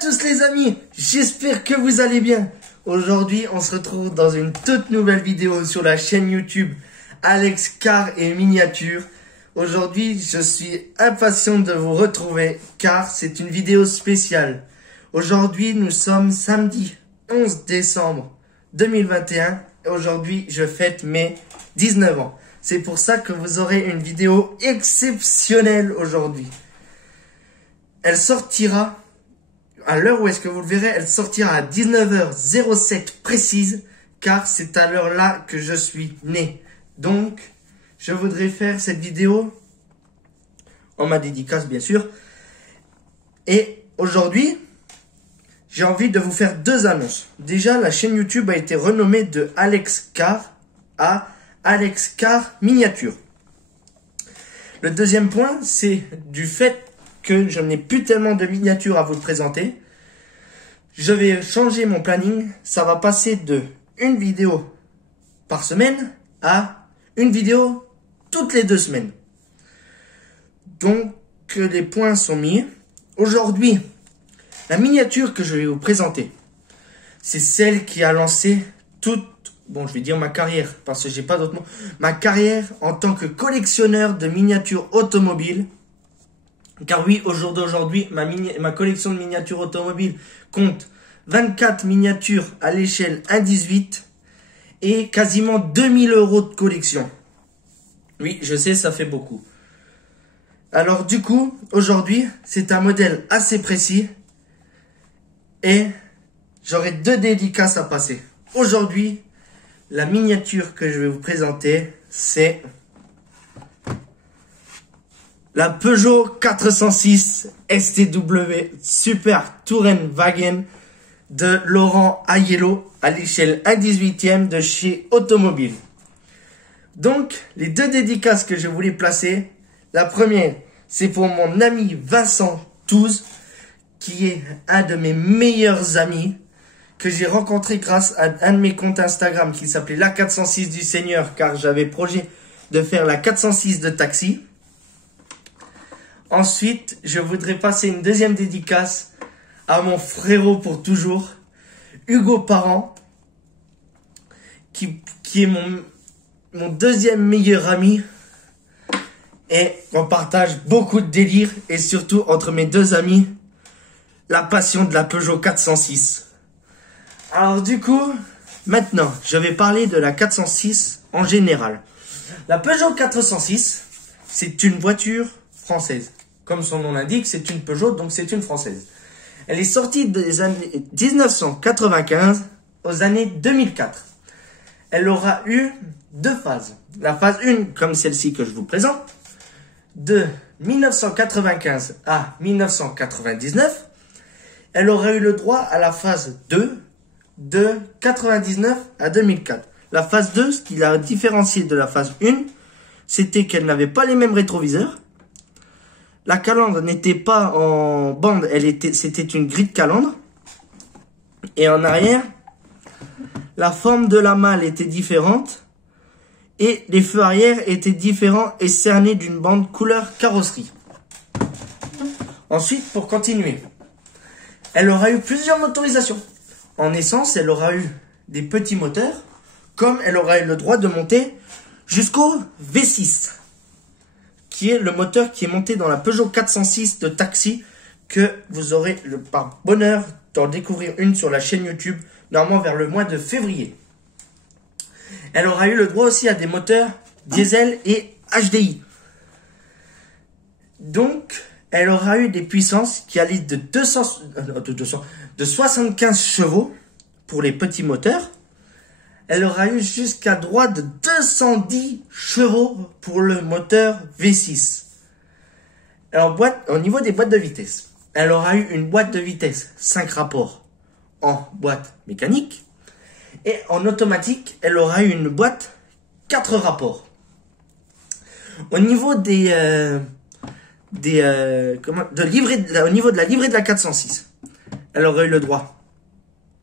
tous les amis, j'espère que vous allez bien. Aujourd'hui, on se retrouve dans une toute nouvelle vidéo sur la chaîne YouTube Alex Car et Miniature. Aujourd'hui, je suis impatient de vous retrouver car c'est une vidéo spéciale. Aujourd'hui, nous sommes samedi 11 décembre 2021 et aujourd'hui, je fête mes 19 ans. C'est pour ça que vous aurez une vidéo exceptionnelle aujourd'hui. Elle sortira, à l'heure où est-ce que vous le verrez, elle sortira à 19h07 précise, car c'est à l'heure-là que je suis né. Donc, je voudrais faire cette vidéo en ma dédicace, bien sûr. Et aujourd'hui, j'ai envie de vous faire deux annonces. Déjà, la chaîne YouTube a été renommée de Alex Car à Alex Car Miniature. Le deuxième point, c'est du fait que je n'ai plus tellement de miniatures à vous présenter. Je vais changer mon planning. Ça va passer de une vidéo par semaine à une vidéo toutes les 2 semaines. Donc, les points sont mis. Aujourd'hui, la miniature que je vais vous présenter, c'est celle qui a lancé toute, bon, je vais dire ma carrière, parce que j'ai pas d'autre mot, ma carrière en tant que collectionneur de miniatures automobiles. Car oui, au jour d'aujourd'hui, ma collection de miniatures automobiles compte 24 miniatures à l'échelle 1/18 et quasiment 2000 € de collection. Oui, je sais, ça fait beaucoup. Alors du coup, aujourd'hui, c'est un modèle assez précis et j'aurai 2 dédicaces à passer. Aujourd'hui, la miniature que je vais vous présenter, c'est la Peugeot 406 STW Super Tourenwagen de Laurent Aiello à l'échelle 1/18e de chez Automobile. Donc, les 2 dédicaces que je voulais placer, la première, c'est pour mon ami Vincent Touze, qui est un de mes meilleurs amis, que j'ai rencontré grâce à un de mes comptes Instagram qui s'appelait la 406 du Seigneur, car j'avais projet de faire la 406 de taxi. Ensuite, je voudrais passer une deuxième dédicace à mon frérot pour toujours, Hugo Parent, qui est mon deuxième meilleur ami. Et on partage beaucoup de délire et surtout entre mes 2 amis, la passion de la Peugeot 406. Alors du coup, maintenant, je vais parler de la 406 en général. La Peugeot 406, c'est une voiture française. Comme son nom l'indique, c'est une Peugeot, donc c'est une française. Elle est sortie des années 1995 aux années 2004. Elle aura eu 2 phases. La phase 1, comme celle-ci que je vous présente, de 1995 à 1999. Elle aura eu le droit à la phase 2 de 99 à 2004. La phase 2, ce qui l'a différencié de la phase 1, c'était qu'elle n'avait pas les mêmes rétroviseurs. La calandre n'était pas en bande, c'était une grille de calandre. Et en arrière, la forme de la malle était différente. Et les feux arrière étaient différents et cernés d'une bande couleur carrosserie. Ensuite, pour continuer, elle aura eu plusieurs motorisations. En essence, elle aura eu des petits moteurs, comme elle aura eu le droit de monter jusqu'au V6, qui est le moteur qui est monté dans la Peugeot 406 de taxi, que vous aurez par bonheur d'en découvrir une sur la chaîne YouTube, normalement vers le mois de février. Elle aura eu le droit aussi à des moteurs diesel et HDI. Donc, elle aura eu des puissances qui allaient de 75 chevaux pour les petits moteurs. Elle aura eu jusqu'à droit de 210 chevaux pour le moteur V6. Alors, au niveau des boîtes de vitesse, elle aura eu une boîte de vitesse 5 rapports en boîte mécanique. Et en automatique, elle aura eu une boîte 4 rapports. Au niveau au niveau de la livrée de la 406, elle aura eu le droit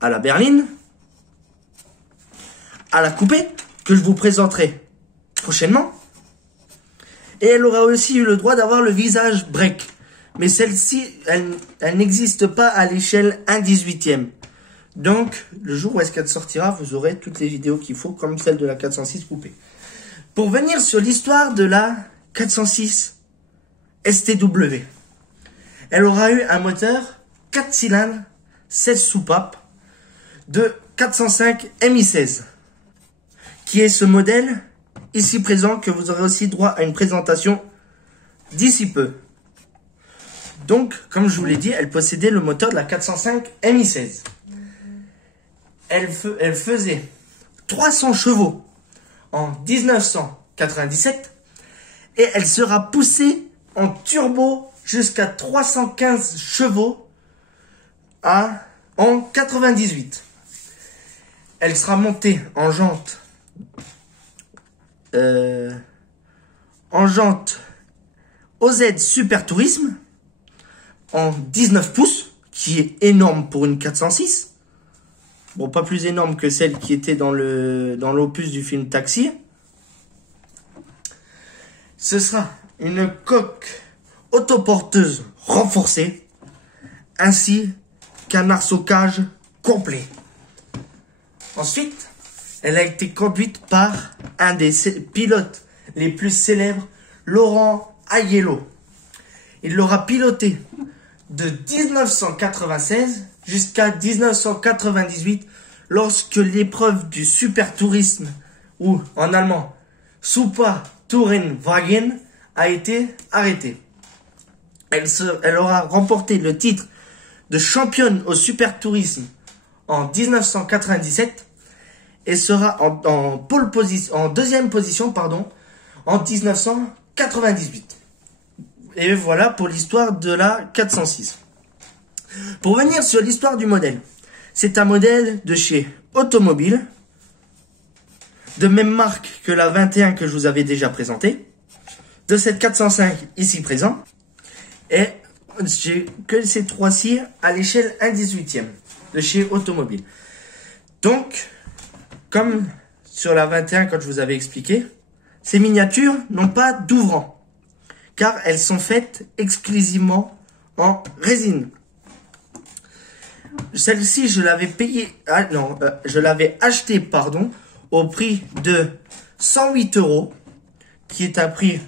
à la berline, à la coupée, que je vous présenterai prochainement. Et elle aura aussi eu le droit d'avoir le visage break. mais celle-ci, elle n'existe pas à l'échelle 1/18e. Donc, le jour où est-ce qu'elle sortira, vous aurez toutes les vidéos qu'il faut, comme celle de la 406 coupée. Pour venir sur l'histoire de la 406 STW, elle aura eu un moteur 4 cylindres, 16 soupapes, de 405 MI16, qui est ce modèle ici présent, que vous aurez aussi droit à une présentation d'ici peu. Donc, comme je vous l'ai dit, elle possédait le moteur de la 405 MI16. Elle faisait 300 chevaux en 1997 et elle sera poussée en turbo jusqu'à 315 chevaux en 98. Elle sera montée en jante OZ Super Tourisme en 19 pouces, qui est énorme pour une 406. Bon, pas plus énorme que celle qui était dans l'opus du film Taxi. Ce sera une coque autoporteuse renforcée, ainsi qu'un arceau-cage complet. Ensuite, elle a été conduite par un des pilotes les plus célèbres, Laurent Aiello. Il l'aura piloté de 1996 jusqu'à 1998, lorsque l'épreuve du super tourisme, ou en allemand Super Tourenwagen, a été arrêtée. Elle aura remporté le titre de championne au super tourisme en 1997 et sera en deuxième position en 1998. Et voilà pour l'histoire de la 406. Pour venir sur l'histoire du modèle, c'est un modèle de chez Automobile, de même marque que la 21 que je vous avais déjà présentée, de cette 405 ici présent, et j'ai que ces trois-ci à l'échelle 1/18e de chez Automobile. Donc, comme sur la 21 quand je vous avais expliqué, ces miniatures n'ont pas d'ouvrant, car elles sont faites exclusivement en résine. Celle-ci, je l'avais acheté, au prix de 108 €, qui est un prix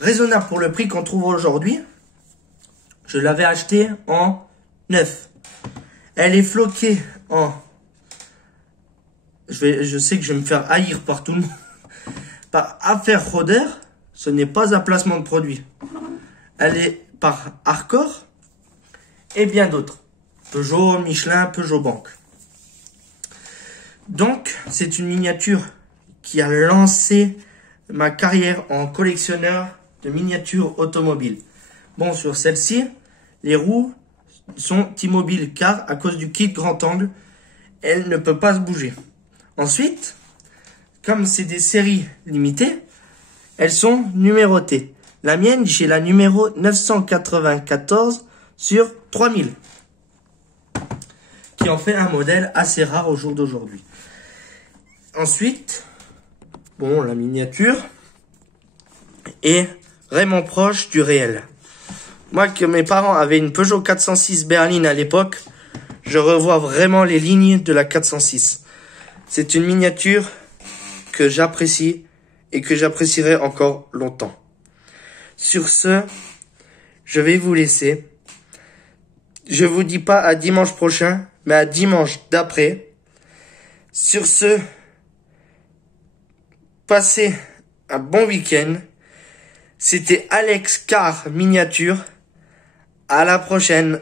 raisonnable pour le prix qu'on trouve aujourd'hui. Je l'avais acheté en neuf. Elle est floquée en... Je sais que je vais me faire haïr par tout le monde. Par Affaire Roder, ce n'est pas un placement de produit. Elle est par Arcor et bien d'autres. Peugeot, Michelin, Peugeot Banque. Donc, c'est une miniature qui a lancé ma carrière en collectionneur de miniatures automobiles. Bon, sur celle-ci, les roues sont immobiles car, à cause du kit grand angle, elle ne peut pas se bouger. Ensuite, comme c'est des séries limitées, elles sont numérotées. La mienne, j'ai la numéro 994 sur 3000. Qui en fait un modèle assez rare au jour d'aujourd'hui. Ensuite, bon, la miniature est vraiment proche du réel. Moi, que mes parents avaient une Peugeot 406 berline à l'époque, je revois vraiment les lignes de la 406. C'est une miniature que j'apprécie et que j'apprécierai encore longtemps. Sur ce, je vais vous laisser. Je vous dis pas à dimanche prochain, mais à dimanche d'après. Sur ce, passez un bon week-end. C'était Alex Car Miniature. À la prochaine.